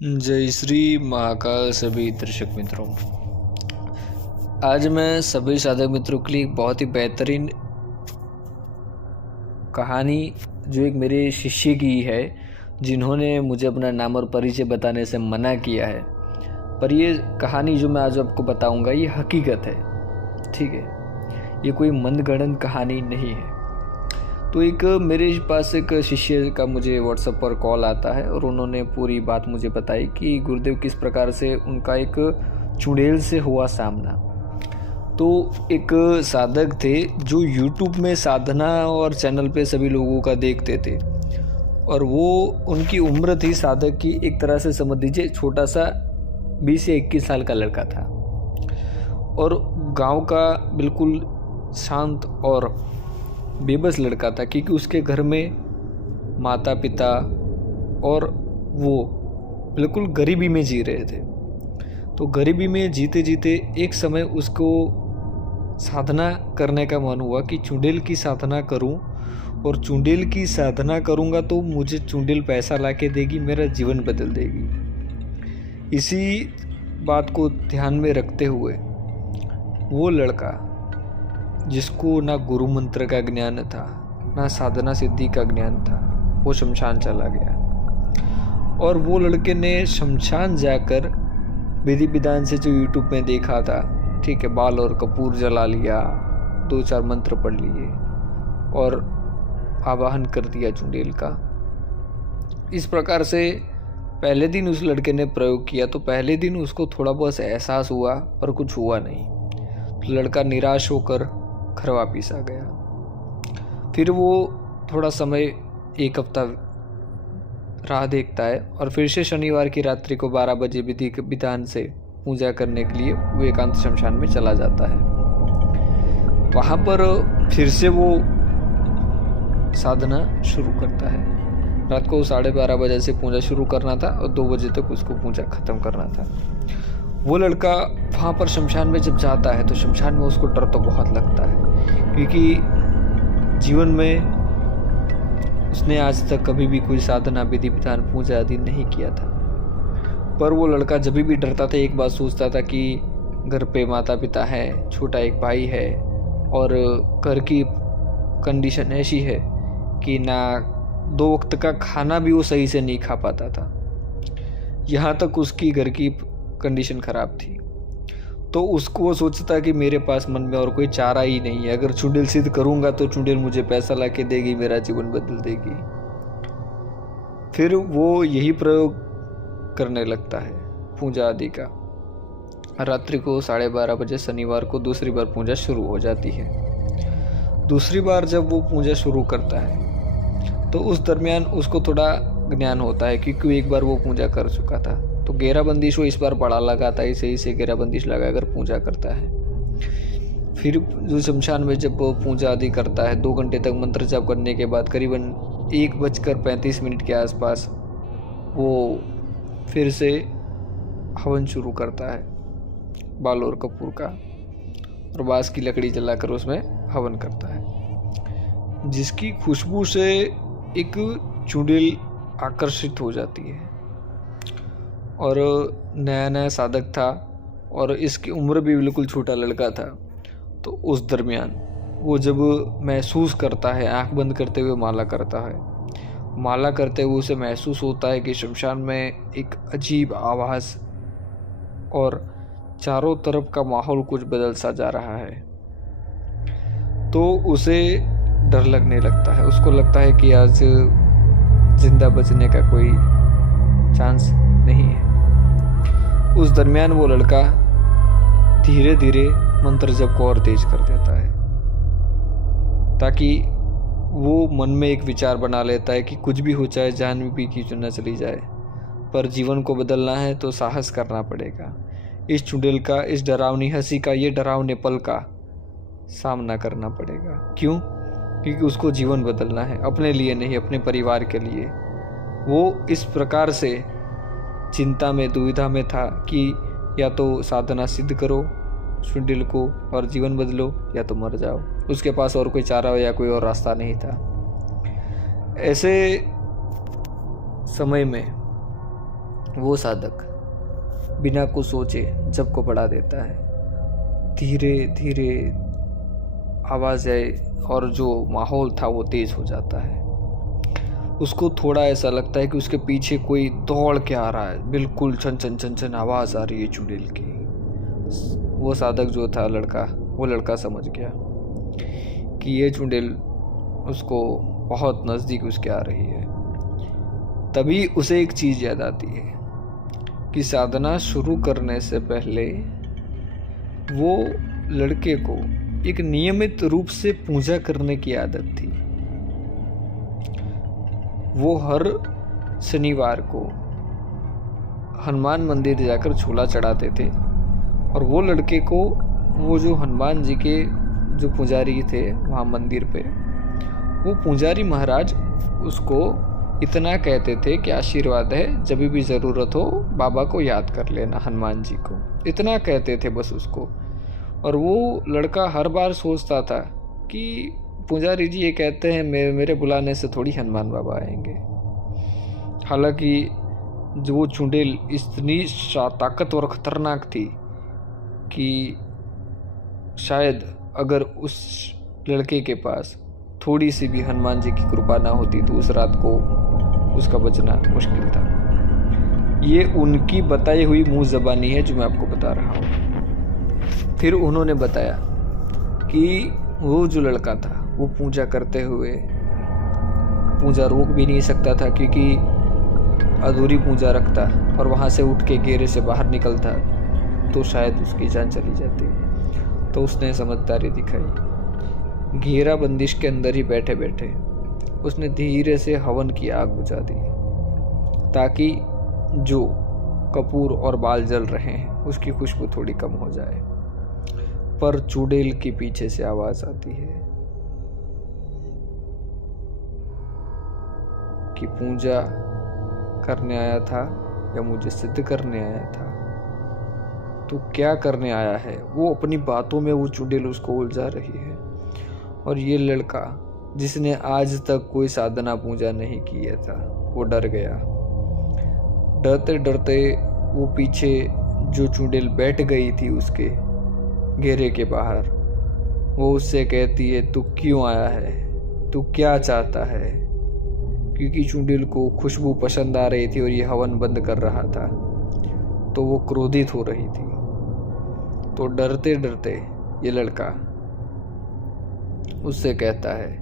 जय श्री महाकाल सभी दर्शक मित्रों। आज मैं सभी साधक मित्रों के लिए एक बहुत ही बेहतरीन कहानी जो एक मेरे शिष्य की है, जिन्होंने मुझे अपना नाम और परिचय बताने से मना किया है। पर ये कहानी जो मैं आज आपको बताऊंगा ये हकीकत है, ठीक है। ये कोई मनगढ़ंत कहानी नहीं है। तो एक मेरे पास एक शिष्य का मुझे व्हाट्सएप पर कॉल आता है और उन्होंने पूरी बात मुझे बताई कि गुरुदेव किस प्रकार से उनका एक चुड़ैल से हुआ सामना। तो एक साधक थे जो यूट्यूब में साधना और चैनल पे सभी लोगों का देखते थे, और वो उनकी उम्र थी साधक की, एक तरह से समझ लीजिए छोटा सा 20 से 21 साल का लड़का था, और गांव का बिल्कुल शांत और बेबस लड़का था, क्योंकि उसके घर में माता पिता और वो बिल्कुल गरीबी में जी रहे थे। तो गरीबी में जीते जीते एक समय उसको साधना करने का मन हुआ कि चुड़ैल की साधना करूं, और चुड़ैल की साधना करूंगा तो मुझे चुड़ैल पैसा लाके देगी, मेरा जीवन बदल देगी। इसी बात को ध्यान में रखते हुए वो लड़का, जिसको ना गुरु मंत्र का ज्ञान था ना साधना सिद्धि का ज्ञान था, वो शमशान चला गया। और वो लड़के ने शमशान जाकर विधि विधान से जो यूट्यूब में देखा था, ठीक है, बाल और कपूर जला लिया, 2-4 मंत्र पढ़ लिए और आवाहन कर दिया चुड़ैल का। इस प्रकार से पहले दिन उस लड़के ने प्रयोग किया, तो पहले दिन उसको थोड़ा बहुत एहसास हुआ पर कुछ हुआ नहीं। तो लड़का निराश होकर घर वापिस आ गया। फिर वो थोड़ा समय 1 हफ्ता राह देखता है और फिर से शनिवार की रात्रि को 12 बजे विधि विधान से पूजा करने के लिए वो एकांत शमशान में चला जाता है। वहाँ पर फिर से वो साधना शुरू करता है। रात को 12:30 बजे से पूजा शुरू करना था और 2 बजे तक उसको पूजा ख़त्म करना था। वो लड़का वहाँ पर शमशान में जब जाता है तो शमशान में उसको डर तो बहुत लगता है, क्योंकि जीवन में उसने आज तक कभी भी कोई साधना विधि विधान पूजा आदि नहीं किया था। पर वो लड़का जब भी डरता था एक बात सोचता था कि घर पे माता पिता है, छोटा एक भाई है, और घर की कंडीशन ऐसी है कि ना 2 वक्त का खाना भी वो सही से नहीं खा पाता था। यहाँ तक उसकी घर की कंडीशन ख़राब थी। तो उसको वो सोचता कि मेरे पास मन में और कोई चारा ही नहीं है, अगर चुड़ैल सिद्ध करूंगा तो चुड़ैल मुझे पैसा ला के देगी, मेरा जीवन बदल देगी। फिर वो यही प्रयोग करने लगता है पूजा आदि का। रात्रि को 12:30 बजे शनिवार को दूसरी बार पूजा शुरू हो जाती है। दूसरी बार जब वो पूजा शुरू करता है तो उस दरमियान उसको थोड़ा ज्ञान होता है, क्योंकि एक बार वो पूजा कर चुका था। तो घेराबंदिश वो इस बार बड़ा लगाता है, सही से घेराबंदिश लगाकर पूजा करता है। फिर जो शमशान में जब वो पूजा आदि करता है, 2 घंटे तक मंत्र जाप करने के बाद करीबन 1:35 के आसपास वो फिर से हवन शुरू करता है, बाल और कपूर का, और बांस की लकड़ी जलाकर उसमें हवन करता है, जिसकी खुशबू से एक चुड़ैल आकर्षित हो जाती है। और नया नया साधक था और इसकी उम्र भी बिल्कुल छोटा लड़का था। तो उस दरमियान वो जब महसूस करता है, आंख बंद करते हुए माला करता है, माला करते हुए उसे महसूस होता है कि शमशान में एक अजीब आवाज़ और चारों तरफ का माहौल कुछ बदल सा जा रहा है। तो उसे डर लगने लगता है। उसको लगता है कि आज जिंदा बचने का कोई चांस नहीं है। उस दरमियान वो लड़का धीरे धीरे मंत्र जप को और तेज कर देता है, ताकि वो मन में एक विचार बना लेता है कि कुछ भी हो चाहे जान भी क्यों न चली जाए, पर जीवन को बदलना है तो साहस करना पड़ेगा। इस चुड़ैल का, इस डरावनी हंसी का, ये डरावने पल का सामना करना पड़ेगा। क्यों? क्योंकि उसको जीवन बदलना है, अपने लिए नहीं, अपने परिवार के लिए। वो इस प्रकार से चिंता में, दुविधा में था कि या तो साधना सिद्ध करो चुड़ैल को और जीवन बदलो, या तो मर जाओ। उसके पास और कोई चारा या कोई और रास्ता नहीं था। ऐसे समय में वो साधक बिना कुछ सोचे जप को बढ़ा देता है। धीरे धीरे आवाज़ आए और जो माहौल था वो तेज हो जाता है। उसको थोड़ा ऐसा लगता है कि उसके पीछे कोई दौड़ के आ रहा है। बिल्कुल छन छन छन छन आवाज़ आ रही है चुड़ैल की। वो साधक जो था वो लड़का समझ गया कि ये चुड़ैल उसको बहुत नज़दीक उसके आ रही है। तभी उसे एक चीज़ याद आती है कि साधना शुरू करने से पहले वो लड़के को एक नियमित रूप से पूजा करने की आदत थी। वो हर शनिवार को हनुमान मंदिर जाकर झूला चढ़ाते थे और वो लड़के को वो जो हनुमान जी के जो पुजारी थे वहाँ मंदिर पे, वो पुजारी महाराज उसको इतना कहते थे कि आशीर्वाद है, जब भी ज़रूरत हो बाबा को याद कर लेना, हनुमान जी को। इतना कहते थे बस उसको। और वो लड़का हर बार सोचता था कि पुजारी जी ये कहते हैं मेरे बुलाने से थोड़ी हनुमान बाबा आएंगे। हालांकि जो वो चुड़ैल इतनी ताकतवर खतरनाक थी कि शायद अगर उस लड़के के पास थोड़ी सी भी हनुमान जी की कृपा ना होती तो उस रात को उसका बचना मुश्किल था। ये उनकी बताई हुई मुँह ज़बानी है जो मैं आपको बता रहा हूँ। फिर उन्होंने बताया कि वो जो लड़का था वो पूजा करते हुए पूजा रोक भी नहीं सकता था, क्योंकि अधूरी पूजा रखता और वहाँ से उठ के घेरे से बाहर निकलता तो शायद उसकी जान चली जाती। तो उसने समझदारी दिखाई। घेरा बंदिश के अंदर ही बैठे बैठे उसने धीरे से हवन की आग बुझा दी ताकि जो कपूर और बाल जल रहे हैं उसकी खुशबू थोड़ी कम हो जाए। पर चुड़ैल के पीछे से आवाज आती है कि पूजा करने आया था या मुझे सिद्ध करने आया था? तो क्या करने आया है? वो अपनी बातों में वो चुड़ैल उसको उलझा रही है। और ये लड़का जिसने आज तक कोई साधना पूजा नहीं किया था वो डर गया। डरते डरते वो पीछे जो चुड़ैल बैठ गई थी उसके घेरे के बाहर, वो उससे कहती है तू क्यों आया है, तू क्या चाहता है? क्योंकि चुड़ैल को खुशबू पसंद आ रही थी और ये हवन बंद कर रहा था तो वो क्रोधित हो रही थी। तो डरते डरते ये लड़का उससे कहता है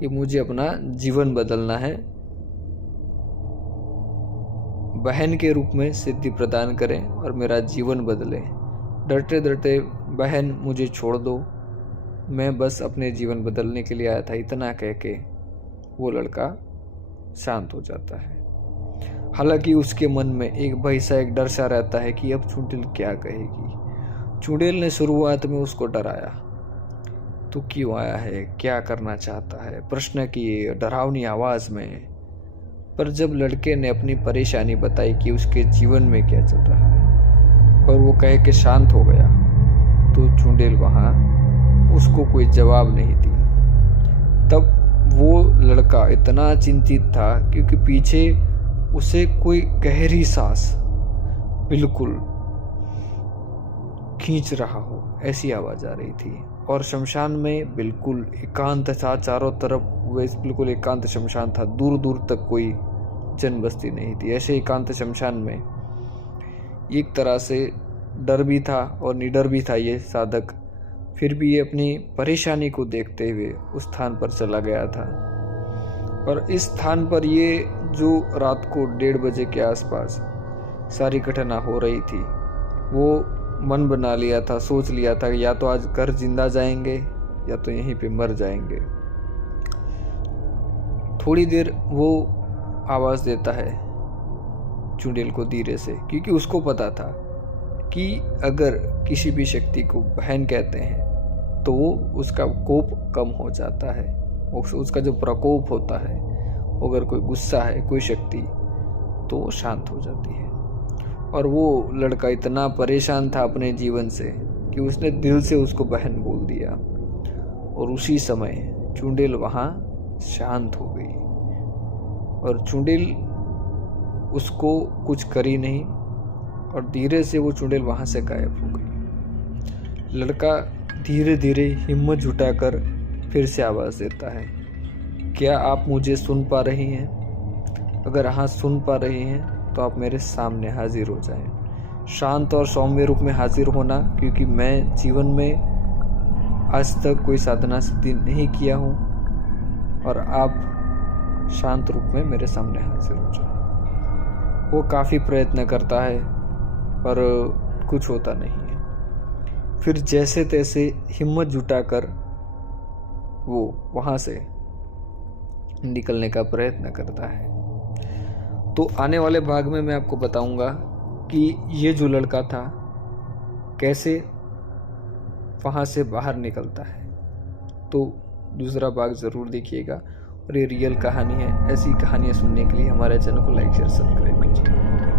कि मुझे अपना जीवन बदलना है, बहन के रूप में सिद्धि प्रदान करें और मेरा जीवन बदलें। डरते डरते बहन मुझे छोड़ दो, मैं बस अपने जीवन बदलने के लिए आया था, इतना कह के वो लड़का शांत हो जाता है। हालांकि उसके मन में एक भय सा, एक डर सा रहता है कि अब चुड़ैल क्या कहेगी। चुड़ैल ने शुरुआत में उसको डराया, तू क्यों आया है, क्या करना चाहता है, प्रश्न किए डरावनी आवाज में। पर जब लड़के ने अपनी परेशानी बताई कि उसके जीवन में क्या चल रहा है और वो कह के शांत हो गया तो चुड़ैल वहां उसको कोई जवाब नहीं दी। तब वो लड़का इतना चिंतित था क्योंकि पीछे उसे कोई गहरी सांस बिल्कुल खींच रहा हो ऐसी आवाज आ रही थी। और शमशान में बिल्कुल एकांत था, चारों तरफ वैसे बिल्कुल एकांत शमशान था, दूर दूर तक कोई जन बस्ती नहीं थी। ऐसे एकांत शमशान में एक तरह से डर भी था और निडर भी था ये साधक। फिर भी ये अपनी परेशानी को देखते हुए उस स्थान पर चला गया था। और इस स्थान पर ये जो रात को 1:30 बजे के आसपास सारी घटना हो रही थी, वो मन बना लिया था, सोच लिया था या तो आज घर जिंदा जाएंगे या तो यहीं पे मर जाएंगे। थोड़ी देर वो आवाज देता है चुड़ैल को धीरे से, क्योंकि उसको पता था कि अगर किसी भी शक्ति को बहन कहते हैं तो उसका कोप कम हो जाता है, उसका जो प्रकोप होता है, अगर कोई गुस्सा है कोई शक्ति तो वो शांत हो जाती है। और वो लड़का इतना परेशान था अपने जीवन से कि उसने दिल से उसको बहन बोल दिया। और उसी समय चुड़ैल वहाँ शांत हो गई। और चुड़ैल उसको कुछ करी नहीं और धीरे से वो चुड़ैल वहाँ से गायब हो गई। लड़का धीरे धीरे हिम्मत जुटाकर फिर से आवाज़ देता है, क्या आप मुझे सुन पा रही हैं? अगर हाँ सुन पा रही हैं तो आप मेरे सामने हाजिर हो जाएं। शांत और सौम्य रूप में हाजिर होना, क्योंकि मैं जीवन में आज तक कोई साधना सिद्धि नहीं किया हूँ और आप शांत रूप में मेरे सामने हाजिर हो जाएं। वो काफ़ी प्रयत्न करता है पर कुछ होता नहीं है। फिर जैसे तैसे हिम्मत जुटाकर वो वहाँ से निकलने का प्रयत्न करता है। तो आने वाले भाग में मैं आपको बताऊंगा कि ये जो लड़का था कैसे वहाँ से बाहर निकलता है। तो दूसरा भाग ज़रूर देखिएगा और ये रियल कहानी है। ऐसी कहानियाँ सुनने के लिए हमारे चैनल को लाइक शेयर सब्सक्राइब कीजिए।